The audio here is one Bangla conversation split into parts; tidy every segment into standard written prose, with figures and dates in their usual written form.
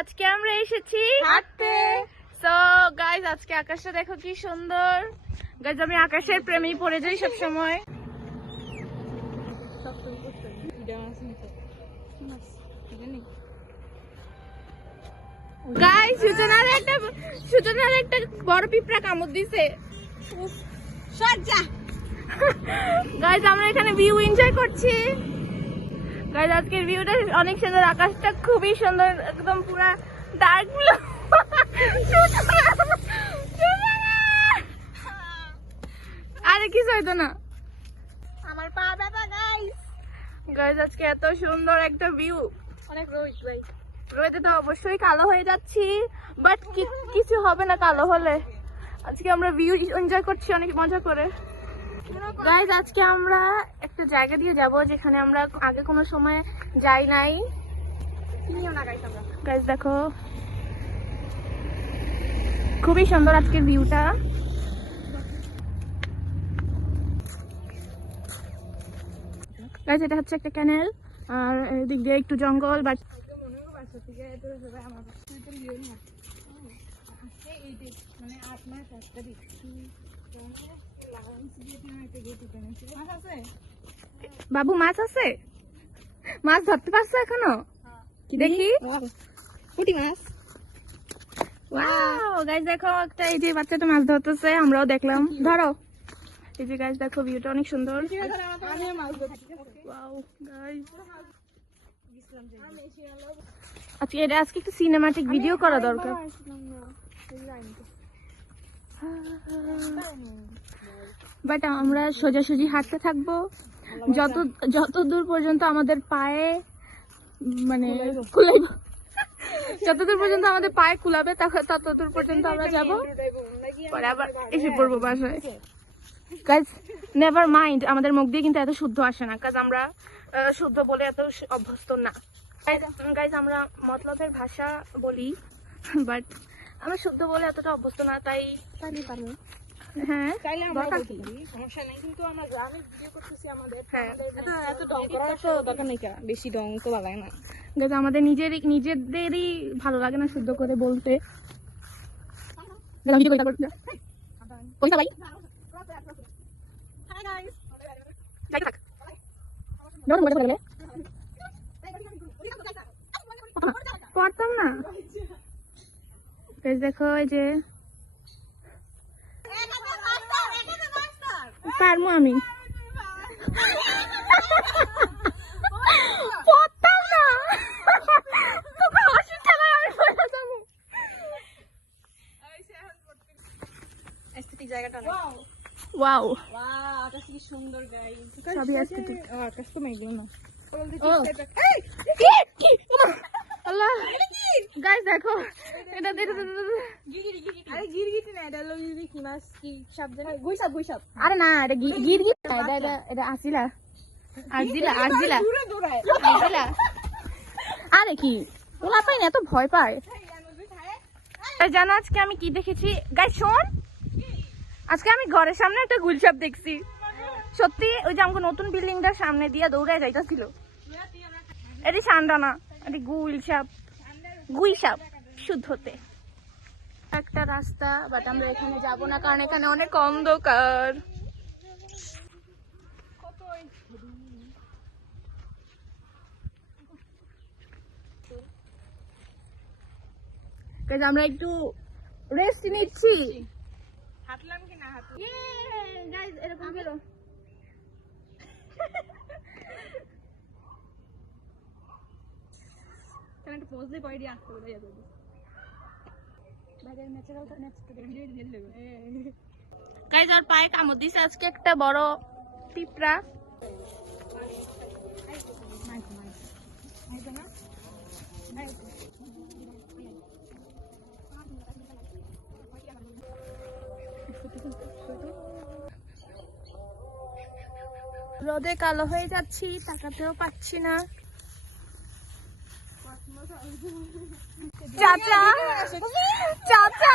আজকে আমরা এসেছি হাঁটতে। সো গাইস আজকে আকাশটা দেখো কি সুন্দর। গাইস আমি আকাশের প্রেমেই পড়ে যাই সব সময়। গাইস সূচনার একটা বড় পিঁপড়া কামড় দিছে। গাইস আমরা এখানে ভিউ এনজয় করছি। গাইস আজকের ভিউটা অনেক সুন্দর, আকাশটা খুবই সুন্দর, একদম পুরা ডার্ক ব্লু। আরে কিছু হইতো না, আমার পা ব্যথা। গাইস আজকে এত সুন্দর একটা ভিউ, অনেক রোদ। ভাই রোদে তো অবশ্যই কালো হয়ে যাচ্ছি, বাট কিছু হবে না কালো হলে। আজকে আমরা ভিউ এনজয় করছি অনেক মজা করে। গাইস আজকে আমরা একটা জায়গা দিয়ে যাব যেখানে আমরা আগে কোনো সময় যাই নাই। গাইস দেখো খুবই সুন্দর আজকের ভিউটা। গাইস এটা হচ্ছে একটা ক্যানেল, আর এদিক দিয়ে একটু জঙ্গল। বাট বাবু মাছ আছে? মাছ ধরতে পারছো এখনো? দেখি পুঁটি মাছ। ওয়াও গাইস দেখো একটা এই যে বাচ্চাটা মাছ ধরতেছে, আমরাও দেখলাম। ধরো এই যে গাইস দেখো ভিউটা অনেক সুন্দর। ওয়াও গাইস আজকে একটু সিনেমাটিক ভিডিও করা দরকার। বাট আমরা সোজাসুজি হাঁটতে থাকবো যত দূর পর্যন্ত আমাদের পায়ে মানে কুলাইব, যতদূর পর্যন্ত আমাদের পায়ে কুলাবে ততদূর পর্যন্ত আমরা যাবো, পরে আবার এসে পড়বো বাসায়। গাইস নেভার মাইন্ড, আমাদের মুখ দিয়ে কিন্তু এত শুদ্ধ আসে না, কাজ আমরা শুদ্ধ বলে এত অভ্যস্ত না। গাইস আমরা মতলবের ভাষা বলি, বাট আমরা শুদ্ধ বলে এতটা অভ্যস্ত না, তাই পারবো। হ্যাঁ সমস্যা নেই, কিন্তু আমরা গ্রামে ভিডিও করতেছি, আমাদের এত ডং করার তো দরকার নেই, বেশি ডং তো ভালো লাগে না। গাইস আমাদের নিজেদেরই ভালো লাগে না শুদ্ধ করে বলতে। ভিডিও কইতা করতে কইতা ভাই যাই থাক নরম করে বলে পড়তাম না। গাইস দেখো এই যে পারমু আমি পড়তাম না, তোকে হাসির ঠেলায় আমি পড়ে যাবো। এস্থেটিক জায়গাটা ওয়াও ওয়াও, এটা কি সুন্দর গাইস। সবই এস্থেটিক। আকাশ তো মেঘলা না। আল্লাহ গাইস দেখো এটা আরে গিরগিটি না, এটা হলো কি মাছ, কি সাপ জানি, গুইসাপ। আরে না এটা গিরগিট না, এটা আসিলা। দূরে দৌড়ায়। আরে কি ওলা পাই না, এত ভয় পায়। জানো আজকে আমি কি দেখেছি? গাইস শোন, আজকে আমি ঘরের সামনে একটা গুলসাপ দেখছি। সত্যি ওই যে আমাকে নতুন বিল্ডিংটার সামনে দিয়ে দৌড়ায় যাইতাছিল। এটি সান্ডা না, এটি গুইসাপ শুদ্ধতে। একটা রাস্তা, বাট আমরা এখানে যাব না কারণ এখানে অনেক অন্ধকার। আমরা একটু রেস্ট নিচ্ছি। হাঁটলাম কি না হাঁটলাম? গাইস এরকম গেল কেন একটা পোজ দিয়ে পড়ে দিয়ে আসতে বলে যাবে। গাইস আর পায়ে কামড় দিছে আজকে একটা বড় পিঁপড়া। রোদে কালো হয়ে যাচ্ছি, তাকাতেও পাচ্ছি না। চাচা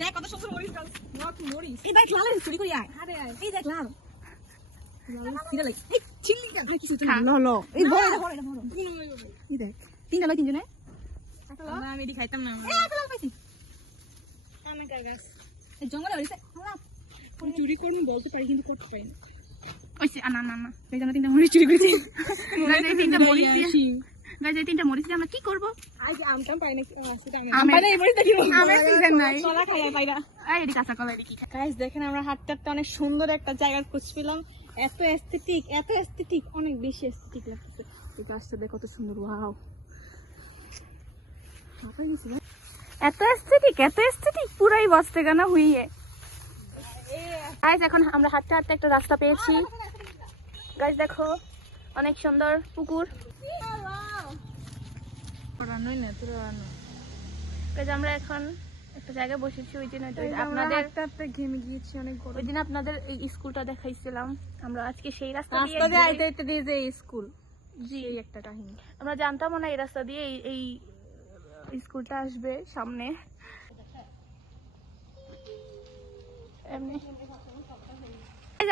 দেখ কত সুন্দর মরিচ গাছ, মরিচ। এই দেখ লাল চুরি করি আয়। আরে আয়, এই দেখ লাল সিরা লাগ। এই চিল্লি কেন? কিছু তো না, লো এই বড়, এটা বড়। এই দেখ তিনটা লয় তিনজনে আমি এটি খাইতাম না টমেটোর গাছ জঙ্গলে হয়েছে চুরি করবো বলতে পারি কিন্তু করতে পারি না ওইসে না না না এই জন্য তিনটা মরিচ চুরি করেছি গাইজ এই তিনটা মরিচ দিয়ে গাইজ এই তিনটা মরিচ দিয়ে আমরা কি করবো আজ আমটাম পাই না কলা খাইয়া পাই না এটি কাঁচা কলা এটি কি গাইস দেখেন আমরা হাঁটতে হাঁটতে অনেক সুন্দর একটা জায়গা খুঁজছিলাম এত এস্থেটিক অনেক বেশি এস্থেটিক লাগতেছে এই গাছটা দেখ কত সুন্দর ওয়াও এত এস্থেটিক পুরাই বসতে গানা হুইয়ে গাইজ এখন আমরা হাঁটতে হাঁটতে একটা রাস্তা পেয়েছি গাইজ দেখো অনেক সুন্দর পুকুর গাইজ আমরা এখন একটা জায়গায় বসেছি ওই দিন আপনাদের হাঁটতে হাঁটতে ঘেমে গিয়েছি অনেক ওই দিন আপনাদের এই স্কুলটা দেখাইছিলাম আমরা আজকে সেই রাস্তা রাস্তা দিয়ে আইতে দিয়ে আইতে দিয়ে যে স্কুল জি এই একটা কাহিনী আমরা জানতাম না এই রাস্তা দিয়ে এই স্কুলটা আসবে সামনে এমনি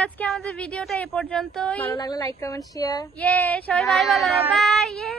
আজকে আমাদের ভিডিওটা এ পর্যন্তই ভালো লাগলে লাইক কমেন্ট শেয়ার সবাই ভালো বাই